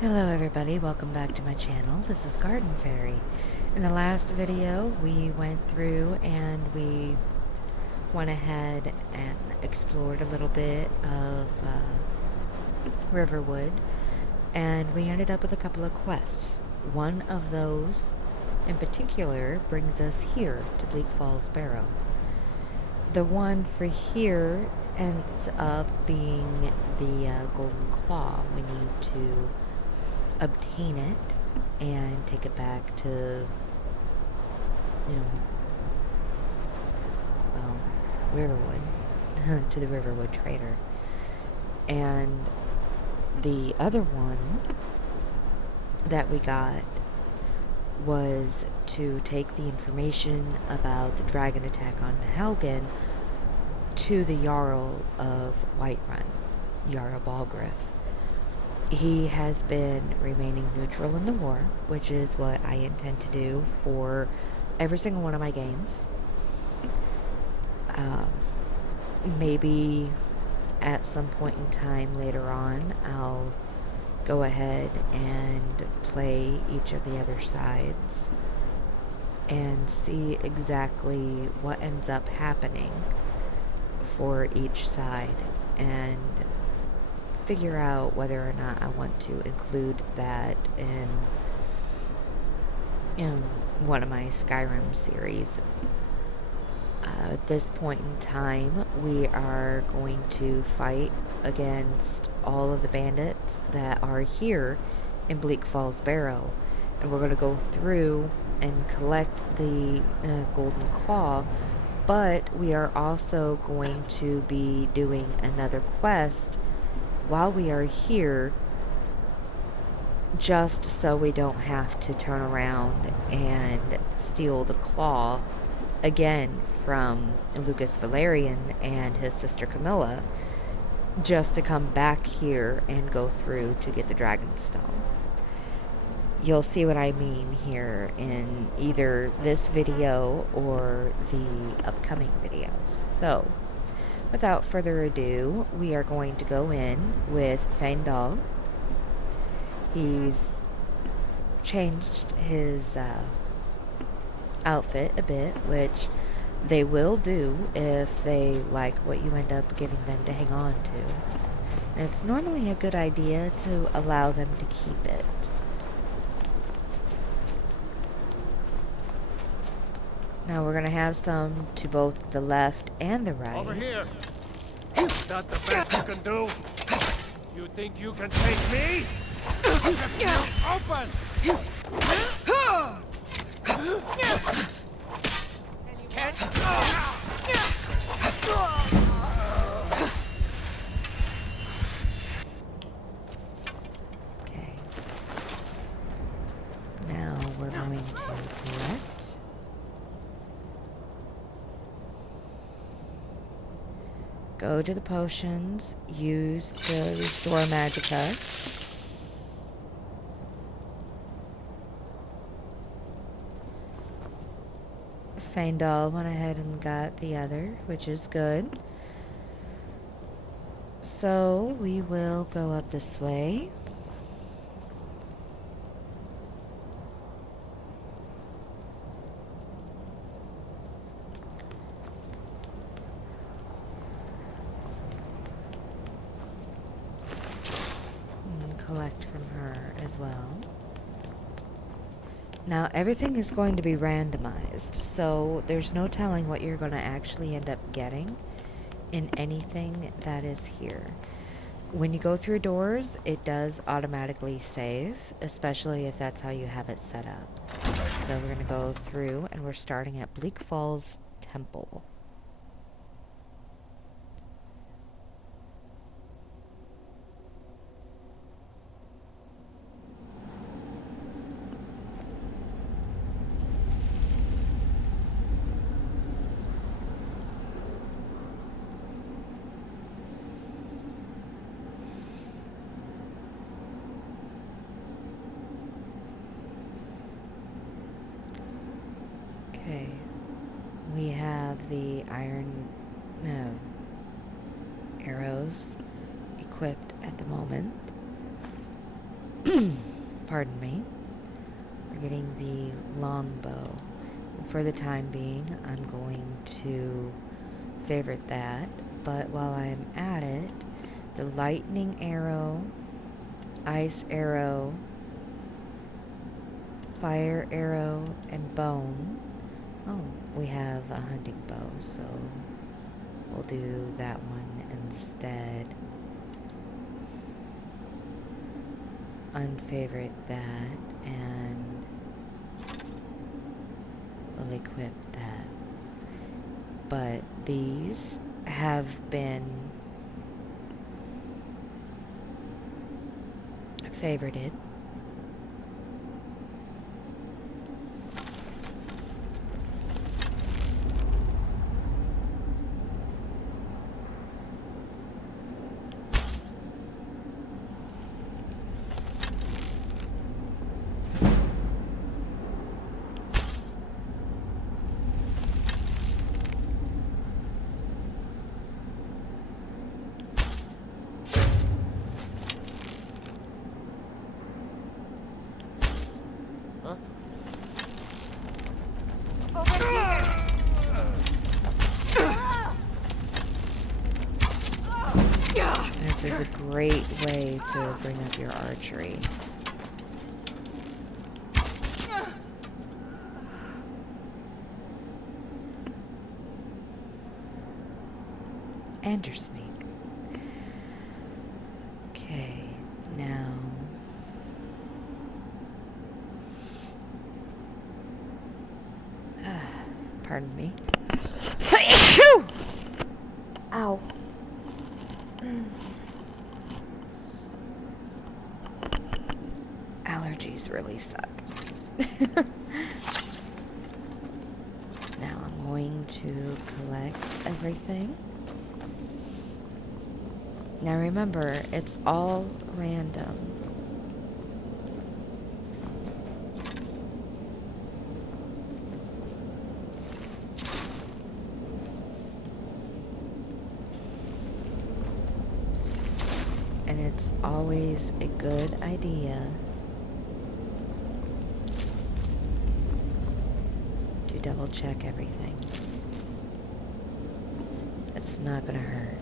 Hello everybody, welcome back to my channel. This is Garden Fairy. In the last video we went through and we went ahead and explored a little bit of Riverwood, and we ended up with a couple of quests. One of those in particular brings us here to Bleak Falls Barrow. The one for here ends up being the Golden Claw. We need to obtain it and take it back to, Riverwood, to the Riverwood trader. And the other one that we got was to take the information about the dragon attack on Helgen to the Jarl of Whiterun, Jarl Balgriff. He has been remaining neutral in the war, which is what I intend to do for every single one of my games. Maybe at some point in time later on, I'll go ahead and play each of the other sides and see exactly what ends up happening for each side and figure out whether or not I want to include that in one of my Skyrim series. At this point in time, we are going to fight against all of the bandits that are here in Bleak Falls Barrow, and we're going to go through and collect the Golden Claw, but we are also going to be doing another quest while we are here, just so we don't have to turn around and steal the claw again from Lucas Valerian and his sister Camilla, just to come back here and go through to get the Dragonstone. You'll see what I mean here in either this video or the upcoming videos. So, without further ado, we are going to go in with Feindal. He's changed his outfit a bit, which they will do if they like what you end up giving them to hang on to. And it's normally a good idea to allow them to keep it. Now we're going to have some to both the left and the right. Over here! Is that the best you can do? You think you can take me? Open! Okay. Now we're going to collect. Go to the potions, use the Restore Magicka. Feindal went ahead and got the other, which is good. So we will go up this way. Collect from her as well. Now everything is going to be randomized, so there's no telling what you're going to actually end up getting in anything that is here. When you go through doors, it does automatically save, especially if that's how you have it set up. So we're going to go through, and we're starting at Bleak Falls Temple. Okay, we have the arrows equipped at the moment. Pardon me. We're getting the longbow. For the time being, I'm going to favorite that. But while I'm at it, the lightning arrow, ice arrow, fire arrow, and bone. Oh, we have a hunting bow, so we'll do that one instead. Unfavorite that, and we'll equip that. But these have been favorited. This is a great way to bring up your archery. And your sneak. Okay, now... Pardon me. Ow. Allergies really suck. Now I'm going to collect everything. Now remember, it's all random. And it's always a good idea to double check everything. It's not gonna hurt.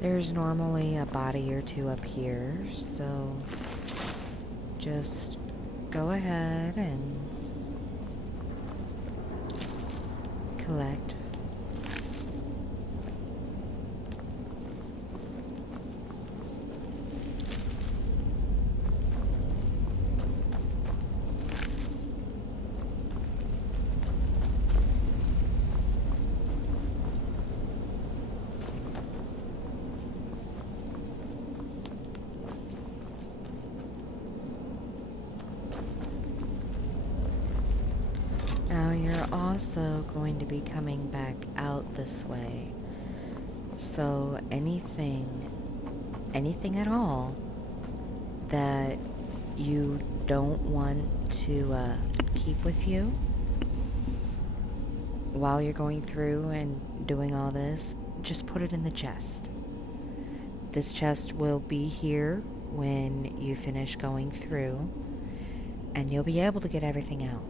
There's normally a body or two up here, so just go ahead and collect. Now you're also going to be coming back out this way. So anything at all that you don't want to keep with you while you're going through and doing all this, just put it in the chest. This chest will be here when you finish going through, and you'll be able to get everything out.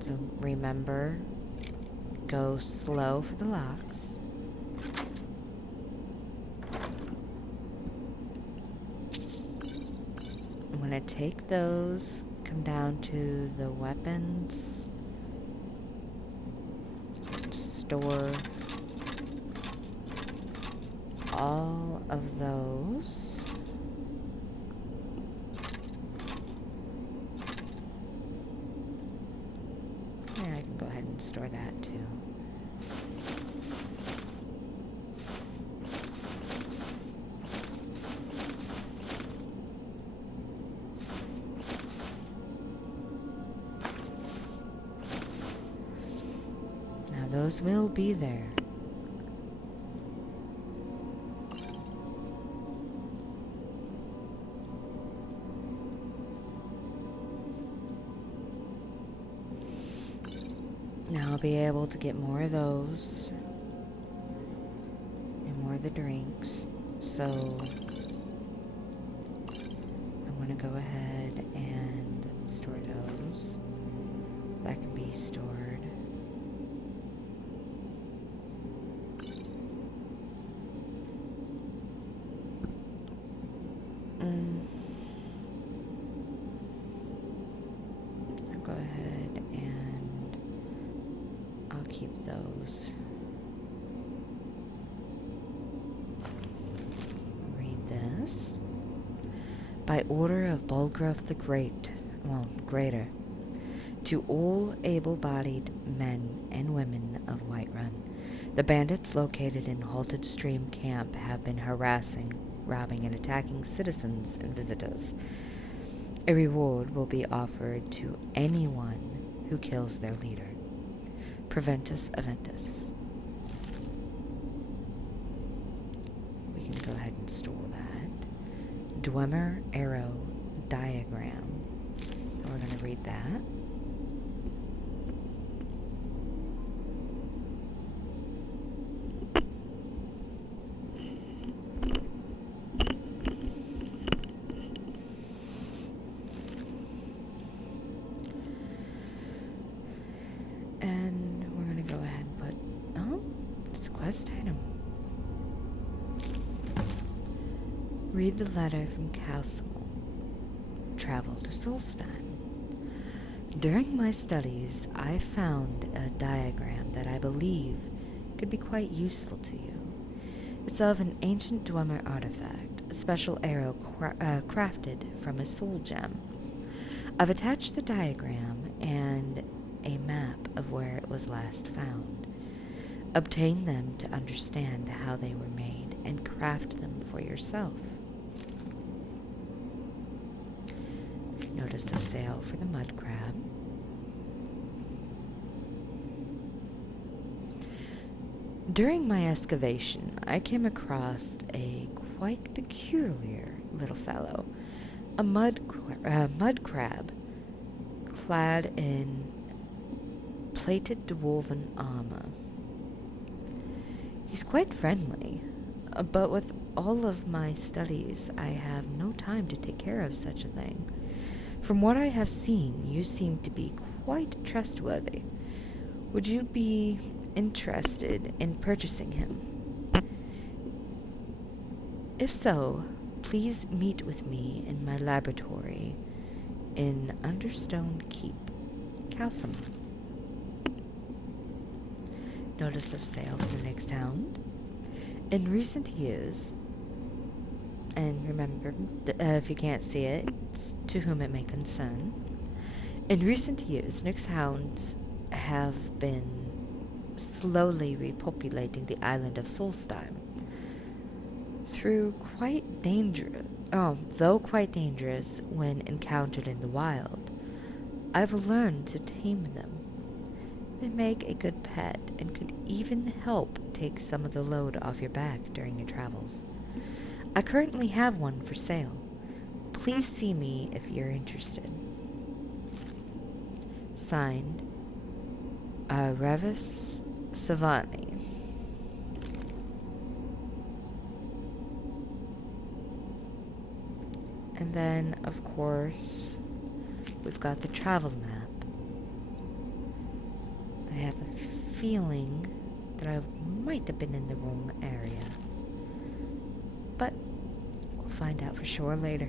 So remember, go slow for the locks. I'm going to take those, come down to the weapons, store all of those. Yeah, I can go ahead and store that too. Now those will be there. Now I'll be able to get more of those. And more of the drinks. So I'm going to go ahead and store those. That can be stored. I'll go ahead and I'll keep those. Read this. By order of Bulgraf the Greater, to all able-bodied men and women of Whiterun, the bandits located in Halted Stream Camp have been harassing, robbing, and attacking citizens and visitors. A reward will be offered to anyone who kills their leader. Preventus Aventus. We can go ahead and store that. Dwemer Arrow Diagram. And we're going to read that. And we're going to go ahead and put... Oh, it's a quest item. Read the letter from Castle. Travel to Solstein. During my studies, I found a diagram that I believe could be quite useful to you. It's of an ancient Dwemer artifact, a special arrow crafted from a soul gem. I've attached the diagram and a map of where it was last found. Obtain them to understand how they were made and craft them for yourself. Notice of sale for the mud crab. During my excavation, I came across a quite peculiar little fellow, a mud crab, clad in plated dwarven armor. He's quite friendly, but with all of my studies, I have no time to take care of such a thing. From what I have seen, you seem to be quite trustworthy. Would you be interested in purchasing him? If so, please meet with me in my laboratory in Understone Keep, Calcum. Notice of sale for the next hound. In recent years, and remember, if you can't see it, it's to whom it may concern. In recent years, Nyx hounds have been slowly repopulating the island of Solstein. Though quite dangerous when encountered in the wild, I've learned to tame them. They make a good pet and could even help take some of the load off your back during your travels. I currently have one for sale. Please see me if you're interested. Signed, Revis Savani. And then, of course, we've got the travel map. I have a feeling that I might have been in the wrong area. But we'll find out for sure later.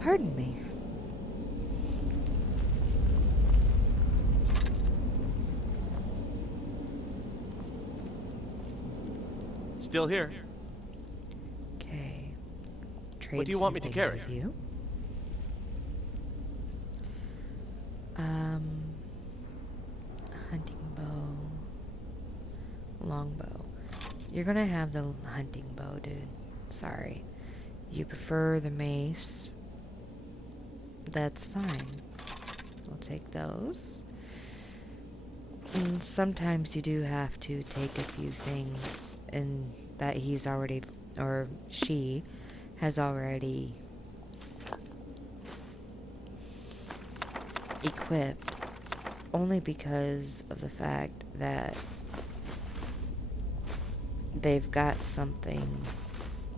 Pardon me. Still here. Okay. What do you want me to carry? You? Hunting bow. Longbow. You're gonna have the hunting bow, dude. Sorry. You prefer the mace? That's fine. We'll take those. And sometimes you do have to take a few things and that he's already, or she has already equipped only because of the fact that they've got something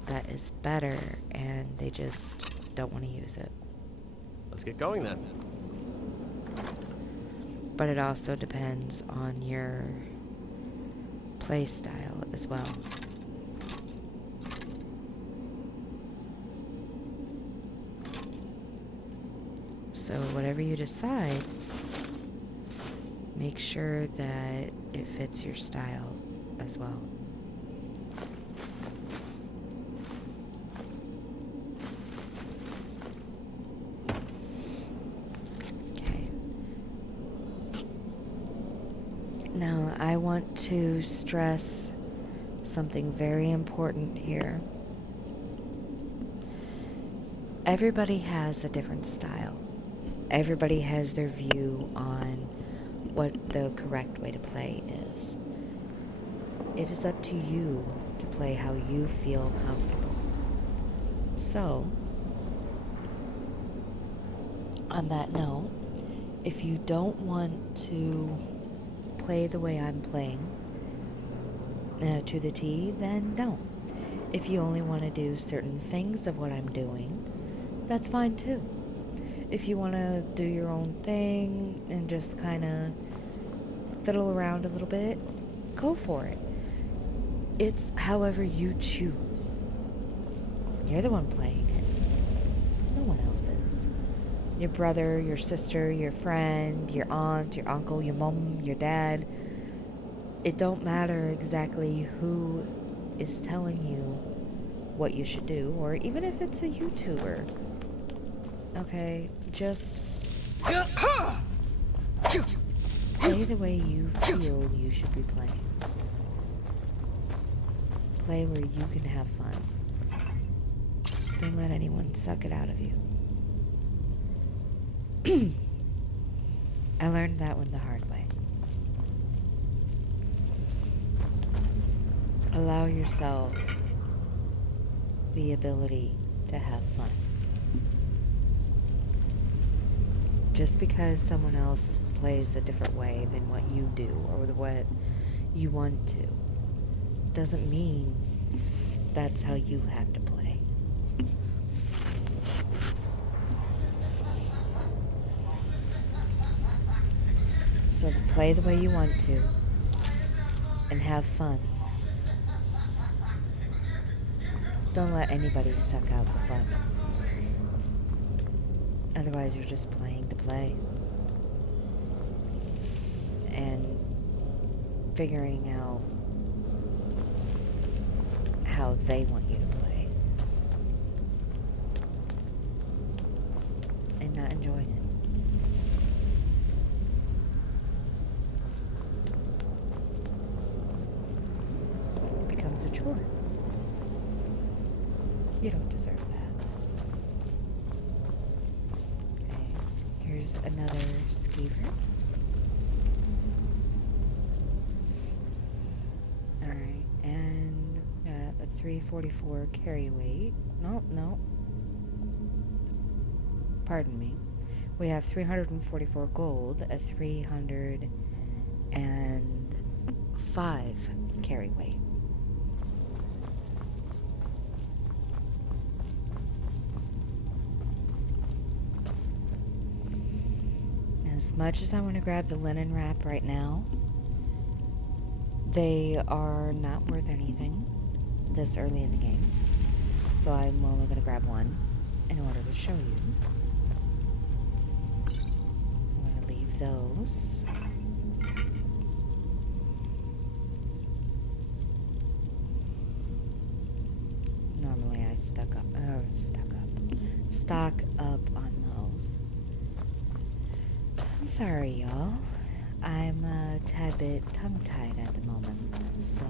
that is better and they just don't want to use it. Let's get going then. But it also depends on your play style as well. So whatever you decide, make sure that it fits your style as well. Okay. Now I want to stress something very important here. Everybody has a different style. Everybody has their view on what the correct way to play is. It is up to you to play how you feel comfortable. So, on that note, if you don't want to play the way I'm playing to the T, then don't. If you only want to do certain things of what I'm doing, that's fine too. If you want to do your own thing and just kind of fiddle around a little bit, go for it. It's however you choose. You're the one playing it. No one else is. Your brother, your sister, your friend, your aunt, your uncle, your mom, your dad. It don't matter exactly who is telling you what you should do, or even if it's a YouTuber. Okay, just play the way you feel you should be playing. Play where you can have fun. Don't let anyone suck it out of you. I learned that one the hard way. Allow yourself the ability to have fun. Just because someone else plays a different way than what you do or what you want to doesn't mean that's how you have to play. So play the way you want to and have fun. Don't let anybody suck out the fun. Otherwise, you're just playing to play. And figuring out how they want you to play. And not enjoying it. It becomes a chore. You don't deserve that. Here's another skeever. Alright, and a 344 carry weight. No. Pardon me. We have 344 gold, a 305 carry weight. As much as I want to grab the linen wrap right now, they are not worth anything this early in the game. So I'm only going to grab one in order to show you. I'm going to leave those. Normally I stock up on those. I'm sorry, y'all. I'm a tad bit tongue-tied at the moment, so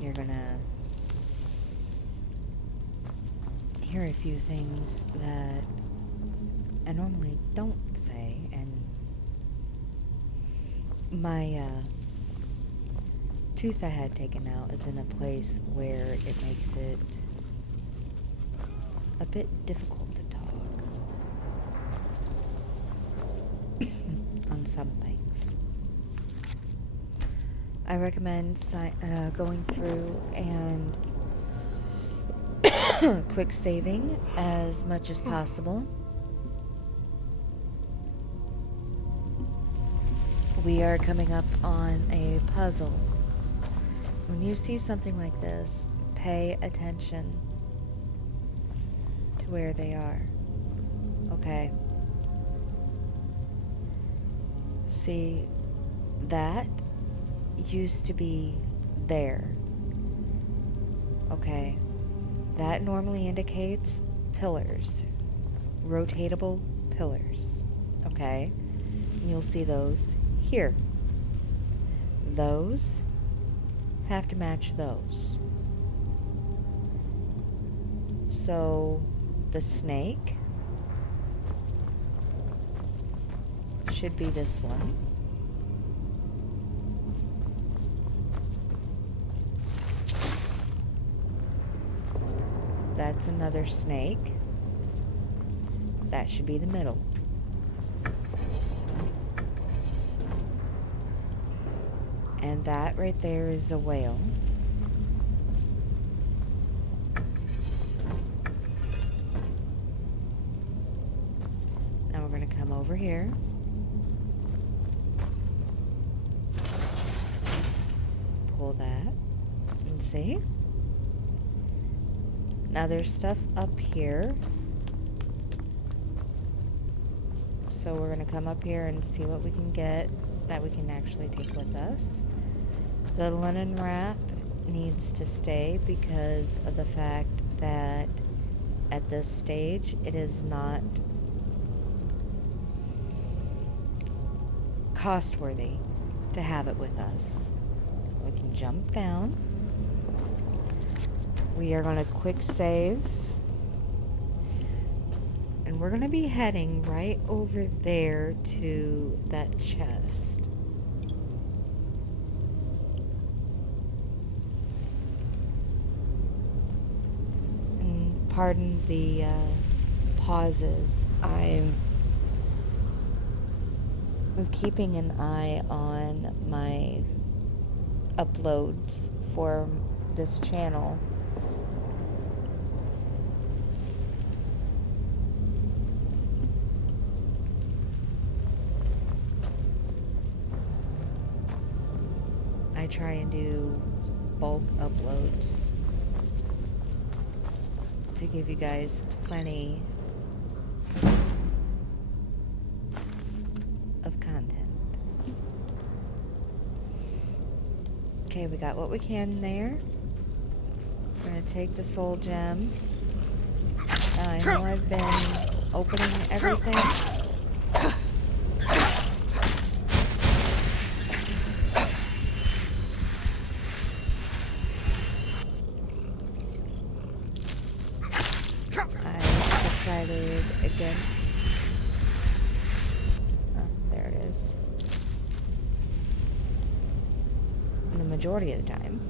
you're gonna hear a few things that I normally don't say, and my tooth I had taken out is in a place where it makes it a bit difficult to talk. on some things. I recommend going through and quick saving as much as possible. We are coming up on a puzzle. When you see something like this, pay attention to where they are. Okay. See, that used to be there. Okay. That normally indicates pillars. Rotatable pillars. Okay. And you'll see those here. Those have to match those. So the snake should be this one. That's another snake. That should be the middle. And that right there is a whale. Now we're going to come over here. Pull that and see. Now there's stuff up here. So we're going to come up here and see what we can get that we can actually take with us. The linen wrap needs to stay because of the fact that at this stage it is not cost-worthy to have it with us. We can jump down. We are going to quick save. And we're going to be heading right over there to that chest. And pardon the pauses. I'm keeping an eye on my uploads for this channel. I try and do bulk uploads to give you guys plenty of content. Okay, we got what we can there. We're gonna take the soul gem. I know I've been opening everything. Against. Oh, there it is. The majority of the time,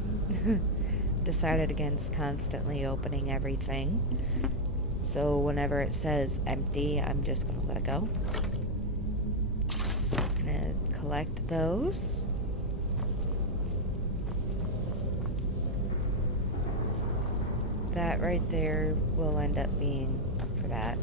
decided against constantly opening everything. So whenever it says empty, I'm just gonna let it go. Gonna collect those. That right there will end up being for that.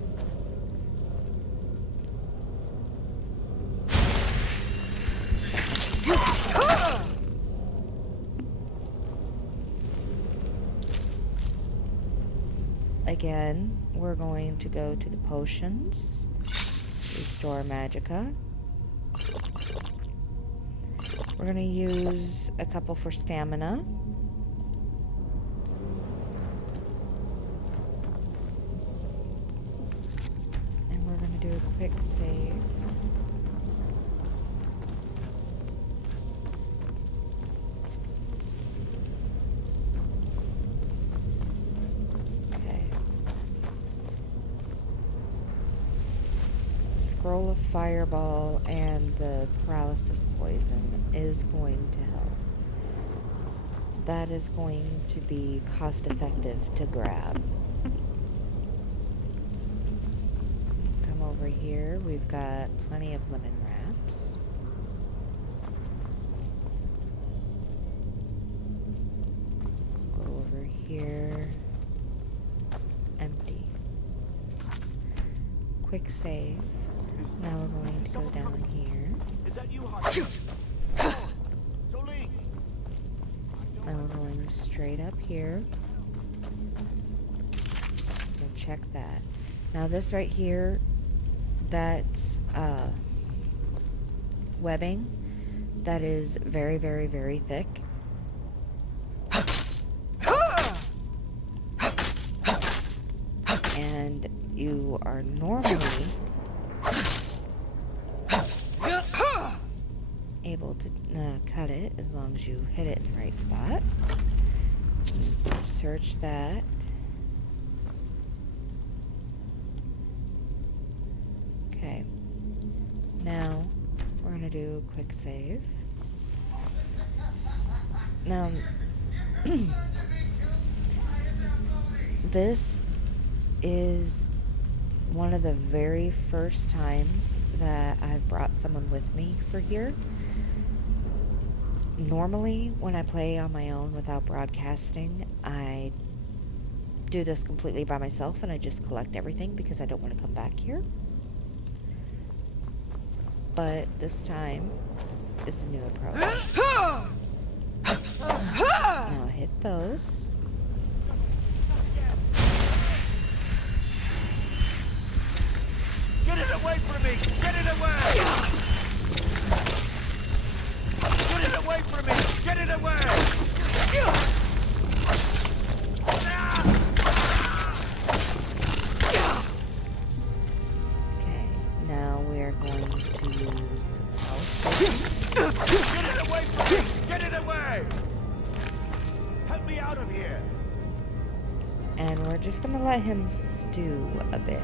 Again, we're going to go to the potions, restore magicka. We're going to use a couple for stamina. And we're going to do a quick save. Scroll of Fireball and the Paralysis Poison is going to help. That is going to be cost effective to grab. Come over over here. We've got plenty of lemon wraps. Go over here. Empty. Quick save. Now we're going to go down here. Is that you, Soling? Now we're going straight up here. We'll check that. Now this right here, that's webbing that is very, very, very thick. And you are normally able to cut it as long as you hit it in the right spot. Search that. Okay. Now we're gonna do a quick save. Now this is one of the very first times that I've brought someone with me for here. Normally, when I play on my own without broadcasting, I do this completely by myself and I just collect everything because I don't want to come back here. But this time is a new approach. Now hit those. Get it away from me! Get it away! Get it away from me! Get it away! Okay, now we are going to use Get it away from me! Get it away! Help me out of here! and we're just gonna let him stew a bit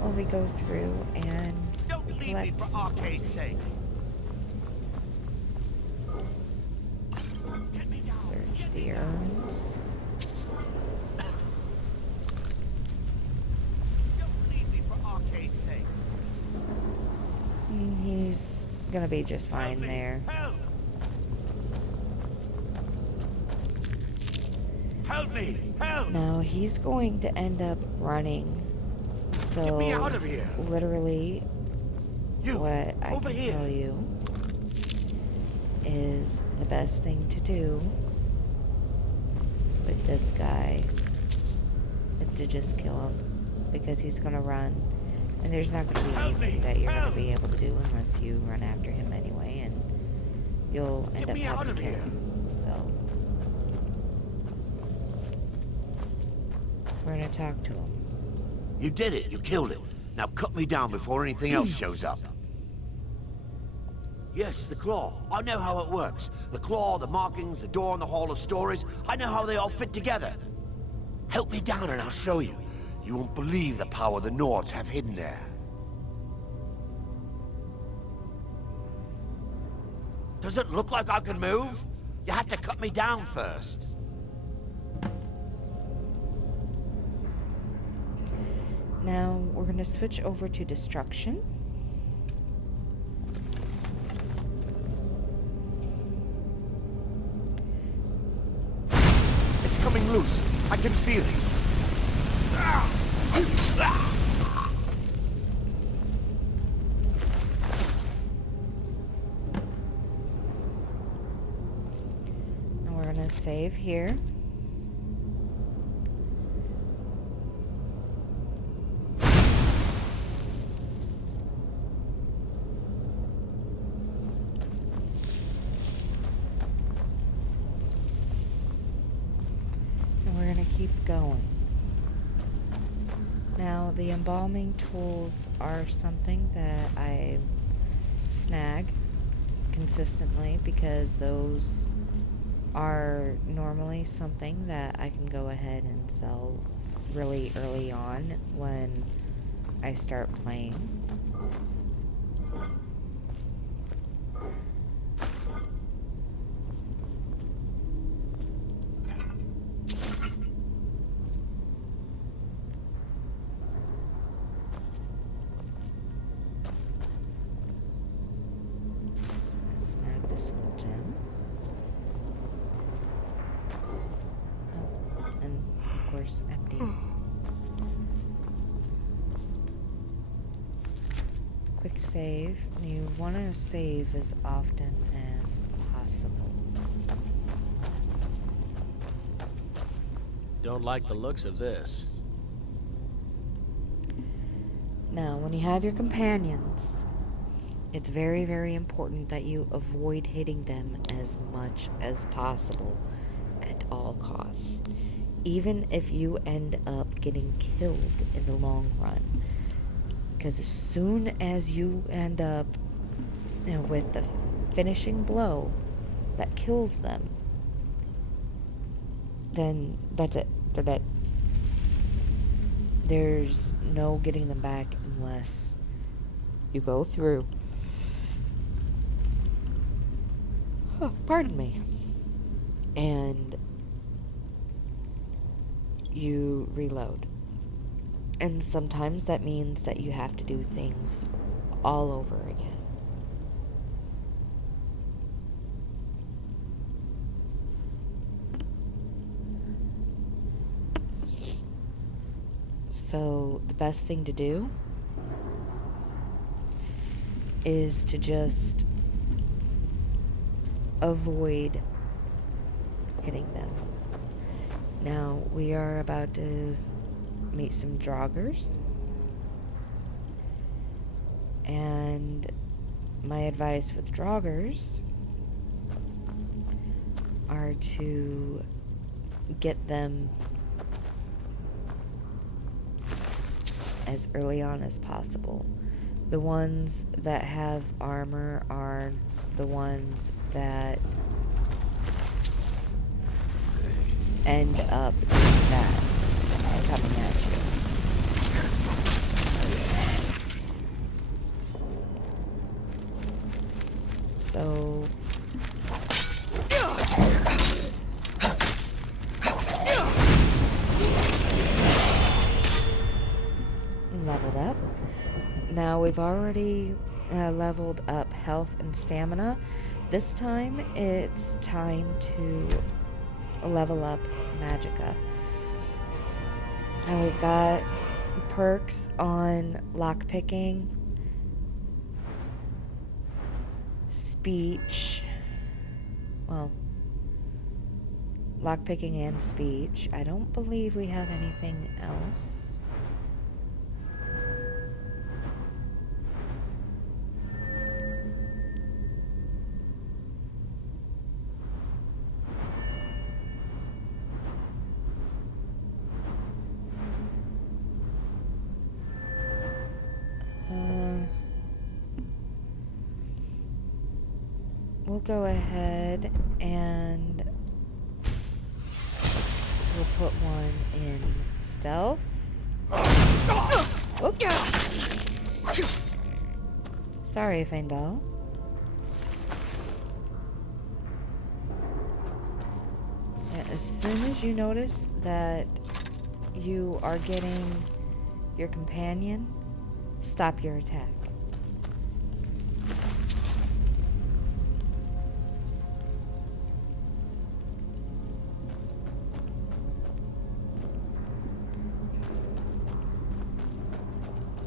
while we go through and Don't leave me collect. for Arcade's sake! Get me down! Search the urns. Don't leave me for Arcade's sake! He's gonna be just Help fine me. there. Help! Help me! Help! Now he's going to end up running. So Get me out of here! literally You! what I over can here! tell you is the best thing to do with this guy is to just kill him because he's gonna run and there's not gonna be Help anything me! that you're Help! gonna be able to do unless you run after him anyway, and you'll end Get up me out having of to kill here. him. So we're gonna talk to him. You did it. You killed it. Now cut me down before anything else shows up. Yes, the claw. I know how it works. The claw, the markings, the door in the Hall of Stories. I know how they all fit together. Help me down and I'll show you. You won't believe the power the Nords have hidden there. Does it look like I can move? You have to cut me down first. Now we're gonna switch over to destruction. It's coming loose. I can feel it. And we're gonna save here. And we're gonna keep going. Now the embalming tools are something that I snag consistently because those are normally something that I can go ahead and sell really early on when I start playing. course, empty. Quick save. You want to save as often as possible. Don't like the looks of this. Now, when you have your companions, it's very, very important that you avoid hitting them as much as possible at all costs. Even if you end up getting killed in the long run. Because as soon as you end up with the finishing blow that kills them, then that's it. They're dead. There's no getting them back unless you go through. Oh, pardon me. And you reload. And sometimes that means that you have to do things all over again. So the best thing to do is to just avoid hitting them. Now we are about to meet some joggers, and my advice with joggers are to get them as early on as possible. The ones that have armor are the ones that end up doing that, coming at you. So leveled up. Now we've already leveled up health and stamina. This time it's time to level up magicka. And we've got perks on lockpicking, speech, well, lockpicking and speech. I don't believe we have anything else. We'll go ahead and we'll put one in stealth. Oops. Sorry, Feindal. As soon as you notice that you are getting your companion, stop your attack.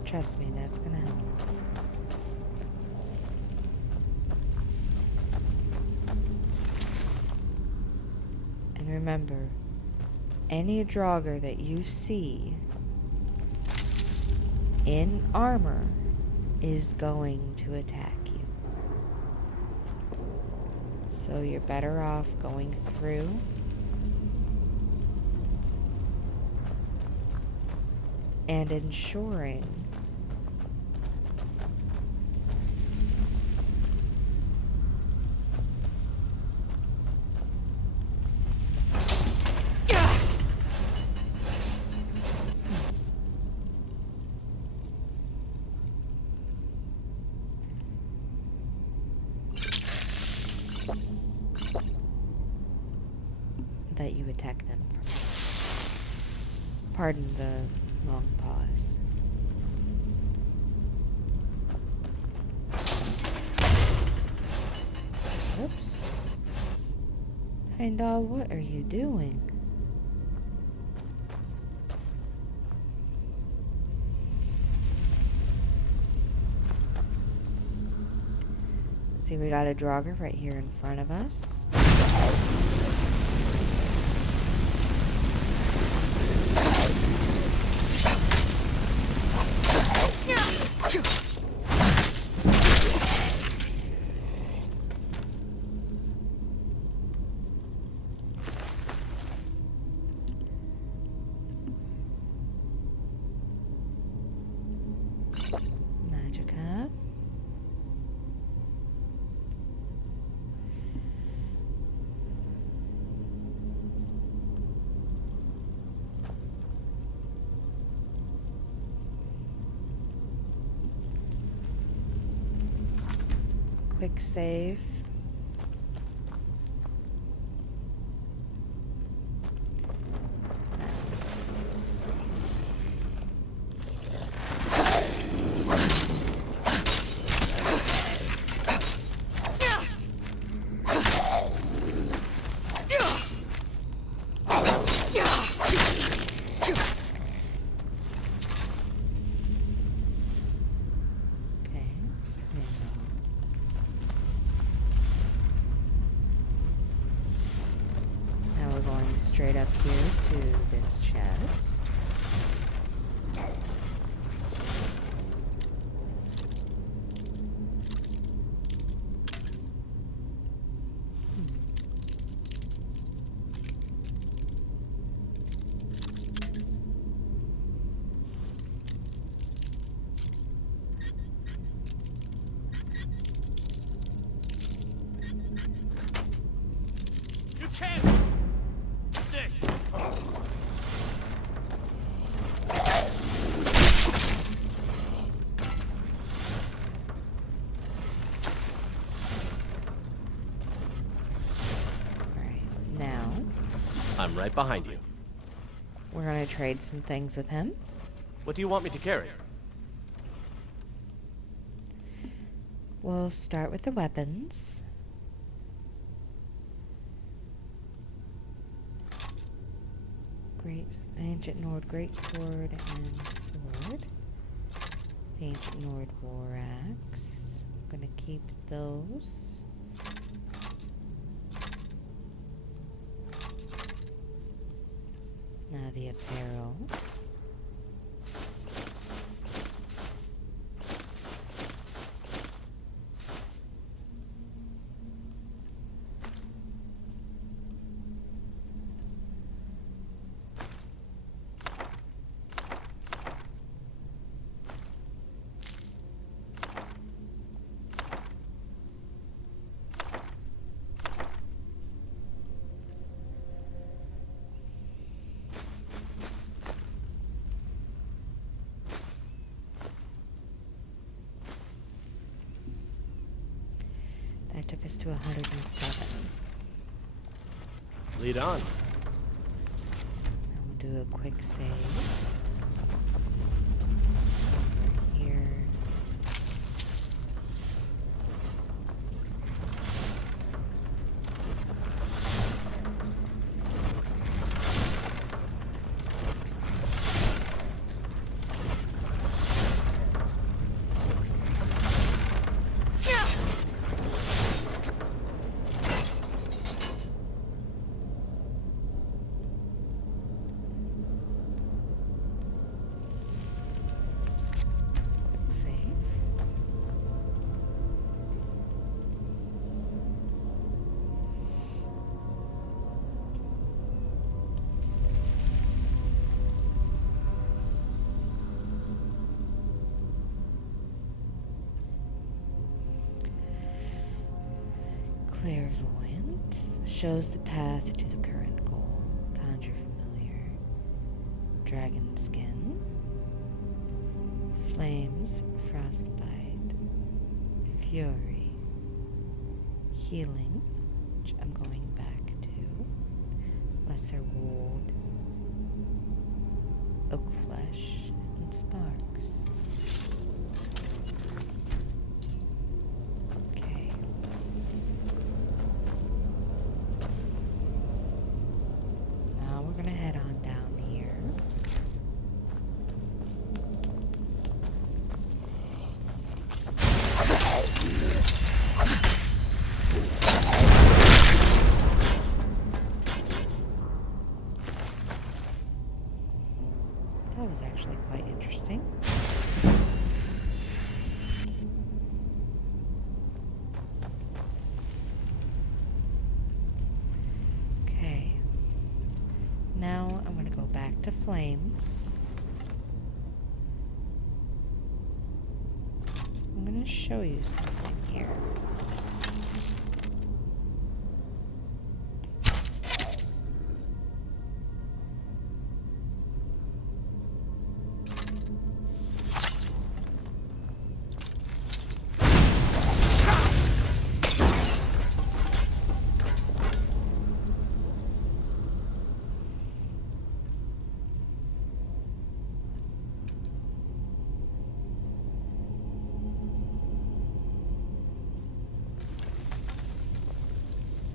Trust me, that's gonna help. And remember, any Draugr that you see in armor is going to attack you. So you're better off going through and ensuring that you attack them from. Pardon the long pause. Oops. Feindal, what are you doing? See, we got a Draugr right here in front of us. Magica. Quick save. Okay, spin on. Now we're going straight up here to this chest. You can't! This! Alright, now I'm right behind you. we're gonna trade some things with him. What do you want me to carry? We'll start with the weapons. Ancient Nord greatsword and sword. The ancient Nord war axe. I'm gonna keep those. Now the apparel. That took us to 107. Lead on. Now we'll do a quick save. Over here. Clairvoyance shows the path to the current goal. Conjure familiar. Dragon skin. Flames, frostbite. Fury. Healing, which I'm going back to. Lesser wound. Oak flesh and sparks. Okay. Now we're gonna head on down here. that was actually quite interesting. Okay. Now I'm going to go back to Flames. I'm going to show you something here.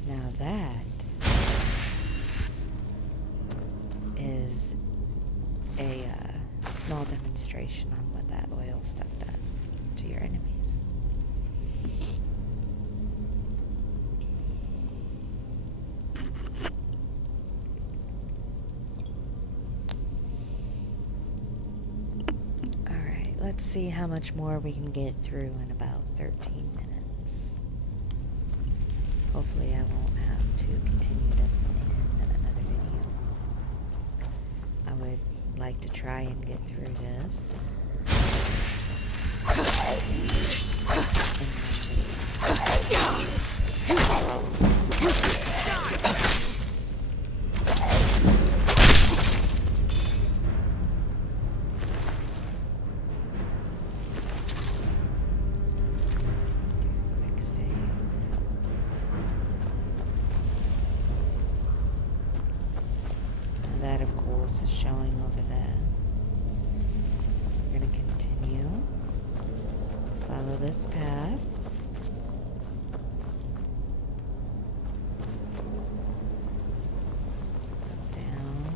Now that is a small demonstration on what that oil stuff does to your enemies. Alright, let's see how much more we can get through in about 13 minutes. Hopefully I won't have to continue this in another video. I would like to try and get through this quick save. That, of course, is showing over there. We're going to continue. Follow this path. Down.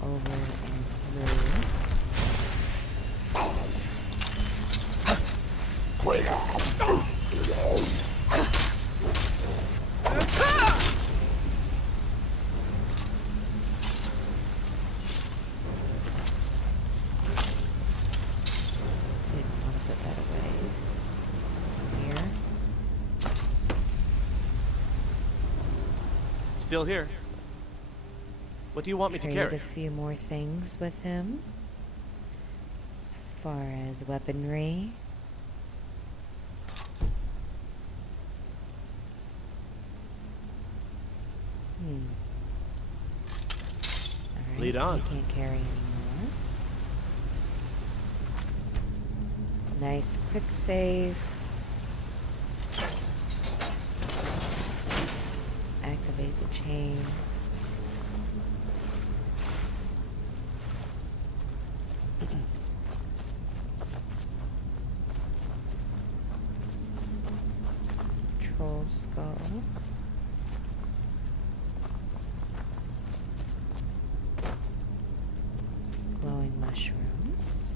Over and through. Didn't want to put that away. Here. Still here. What do you want me to Trade carry? a few more things with him. As far as weaponry. Alright, Lead on. we can't carry anymore. Nice quick save. Activate the chain. Troll skull. Glowing mushrooms.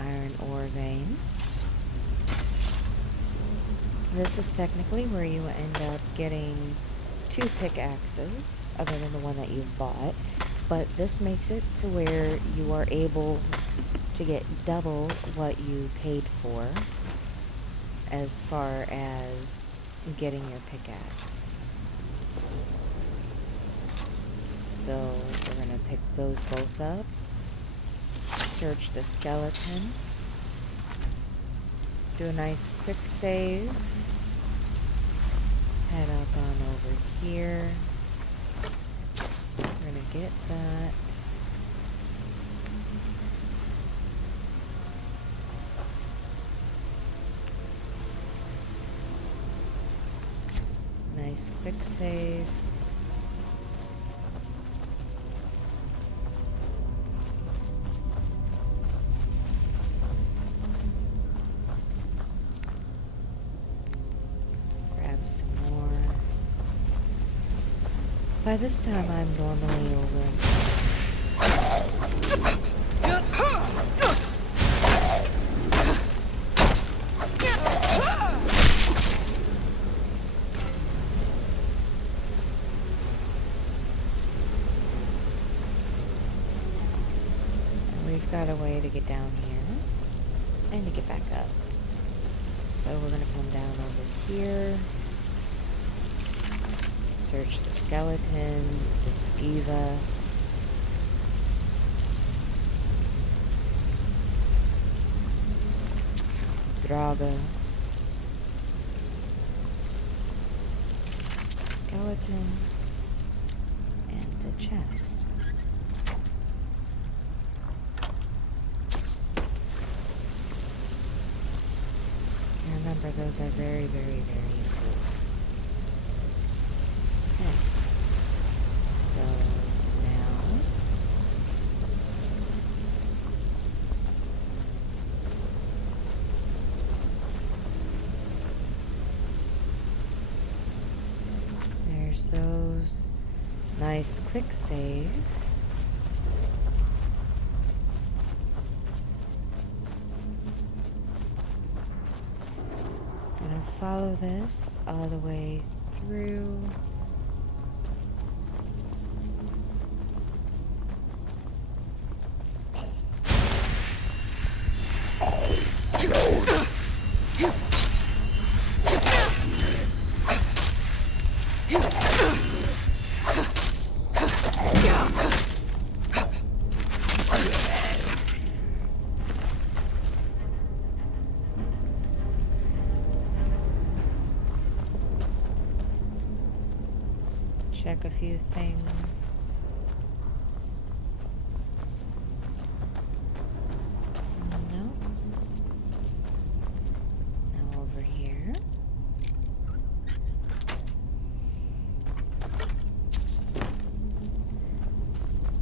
Iron ore vein. This is technically where you end up getting 2 pickaxes, other than the one that you've bought, but this makes it to where you are able to get double what you paid for as far as getting your pickaxe. So we're going to pick those both up, search the skeleton, do a nice quick save, head up on over here. We're going to get that. Nice quick save. Grab some more. By this time I'm normally over. got a way to get down here and to get back up. So we're gonna come down over here, search the skeleton, the skiva, draga, skeleton, and the chest. And remember, those are very, very, very important. Okay. So now there's those. Nice quick save. Gonna follow this all the way through. Check a few things. No. Now over here.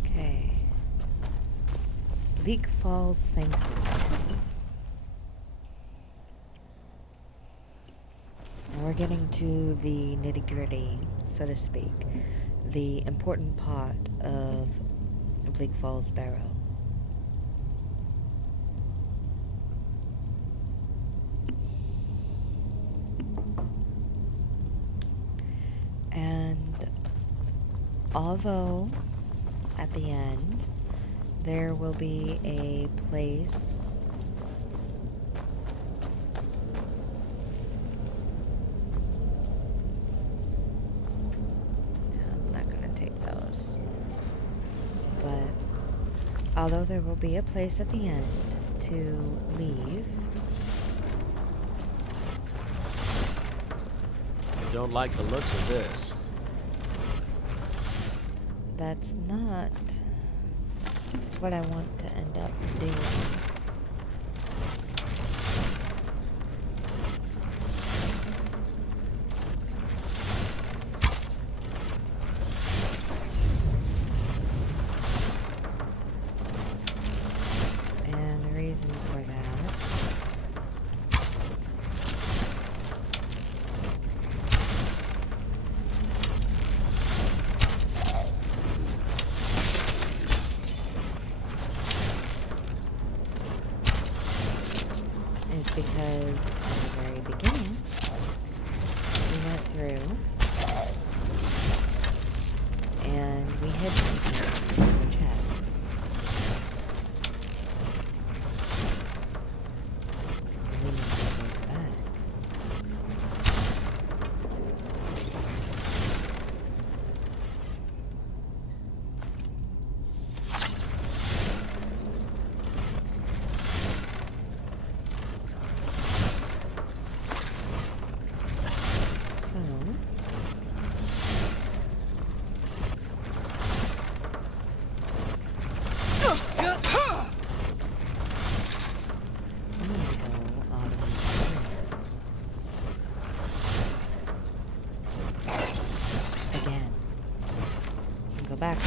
Okay. Bleak Falls Sanctuary. Now we're getting to the nitty-gritty, so to speak, the important part of Bleak Falls Barrow. And although at the end there will be a place although there will be a place at the end to leave. I don't like the looks of this. That's not what I want to end up doing. For that is because at the very beginning we went through and we hid something in the chest. Back.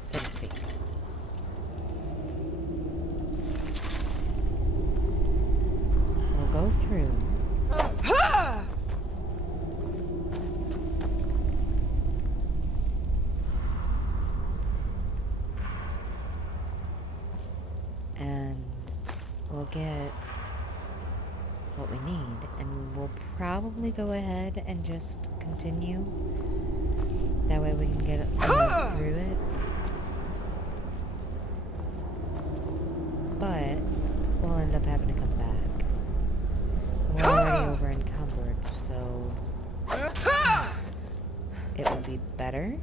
So to speak. We'll go through. And we'll get what we need, and we'll probably go ahead and just continue. That way we can get through it. But we'll end up having to come back. We're already over encumbered, so it would be better,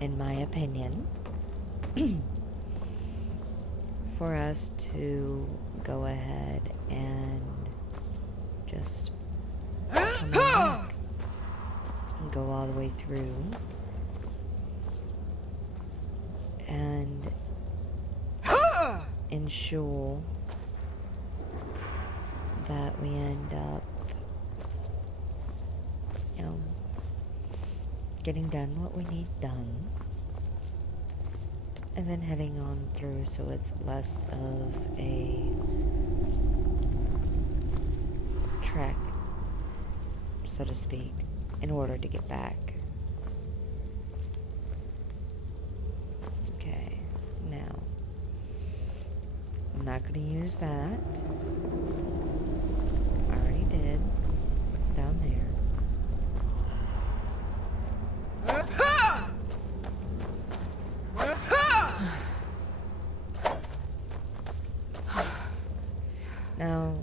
in my opinion, for us to go ahead and just come back and go all the way through and ensure that we end up, you know, getting done what we need done, and then heading on through so it's less of a trek, so to speak, in order to get back. Okay, now, I'm not going to use that. I already did, down there. Now,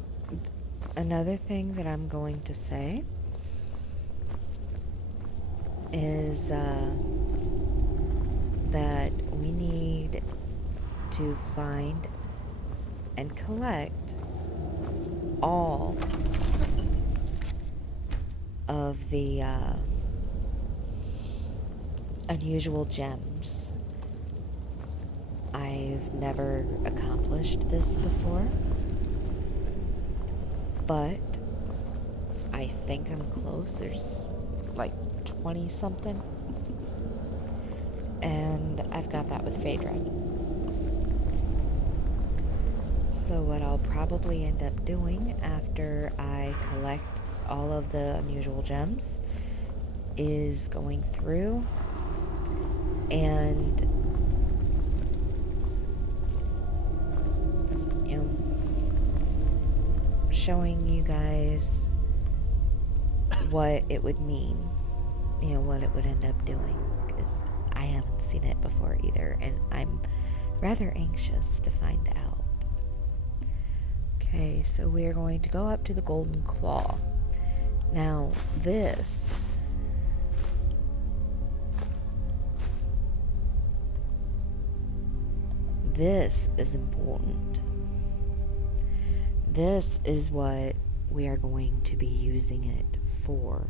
another thing that I'm going to say is that we need to find and collect all of the unusual gems. I've never accomplished this before, but I think I'm close. There's like 20 something, and I've got that with Phaedra. So what I'll probably end up doing after I collect all of the unusual gems is going through and, you know, showing you guys what it would mean, you know, what it would end up doing, because I haven't seen it before either, and I'm rather anxious to find out. Okay, so we're going to go up to the Golden Claw. Now, this is important. This is what we are going to be using it for.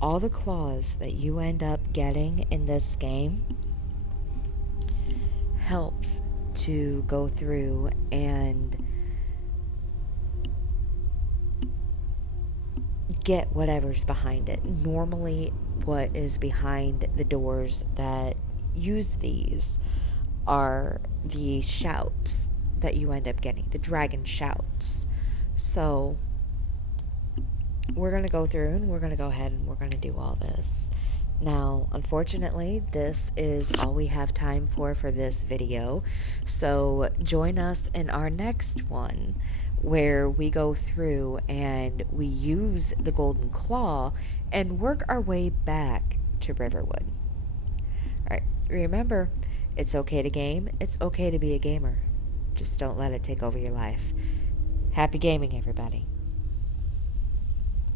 All the claws that you end up getting in this game helps to go through and get whatever's behind it. Normally, what is behind the doors that use these are the shouts that you end up getting, the dragon shouts. So we're going to go through and we're going to go ahead and we're going to do all this. Now, unfortunately, this is all we have time for this video. So join us in our next one where we go through and we use the Golden Claw and work our way back to Riverwood. Alright, remember, it's okay to game, it's okay to be a gamer. Just don't let it take over your life. Happy gaming, everybody.